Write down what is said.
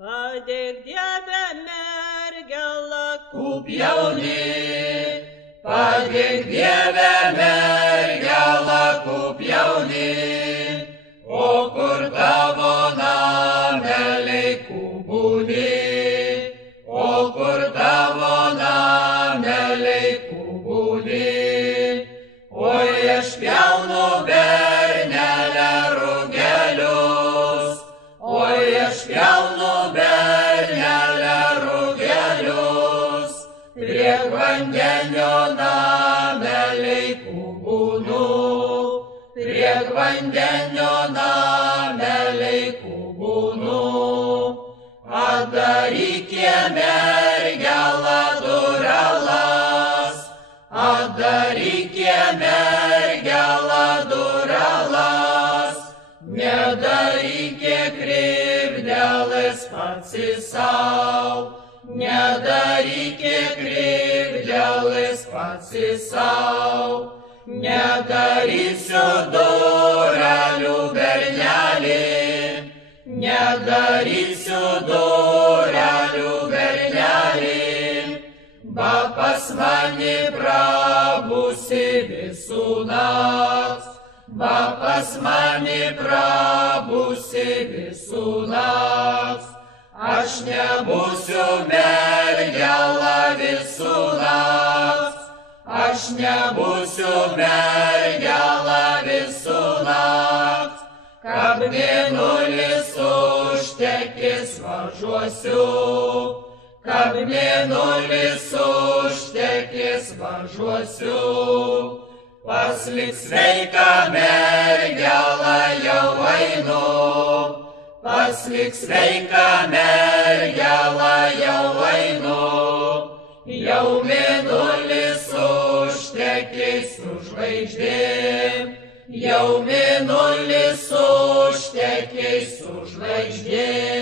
Padėk Dieve mergelą Kupjauni, padėk Dieve mergelą kupjauni, o kur tavo nameliai kubuni, o kur tavo nameliai kubuni, oi aš pjaunu bernelę rugelius, oi aš pjaunu bernelę rugelius, prie vandenio nameliai kubunų, prie vandenio nameliai kubunų. Adarykie mergelą duralas, adarykie mergelą duralas, nedarykie krivdelės pats į sau, nedarykie krivdelės pats į sau. Nedarysiu durelių bernelį, nedarysiu durelių bernelį, ba pas mani prabusi visų nakts, ba pas mani prabusi visų nakts. Aš nebūsiu mergelą visų nakts, aš nebūsiu mergelą visų nakts, kab mėnulis užtekės važiuosiu, kab mėnulis užtekės važiuosiu. Paslik sveika mergelą jau einu, paslik sveika mergelą jau einu, jau mėnulis užtekės su žvaigždėm, jau mėnulis užtekės su žvaigždėm.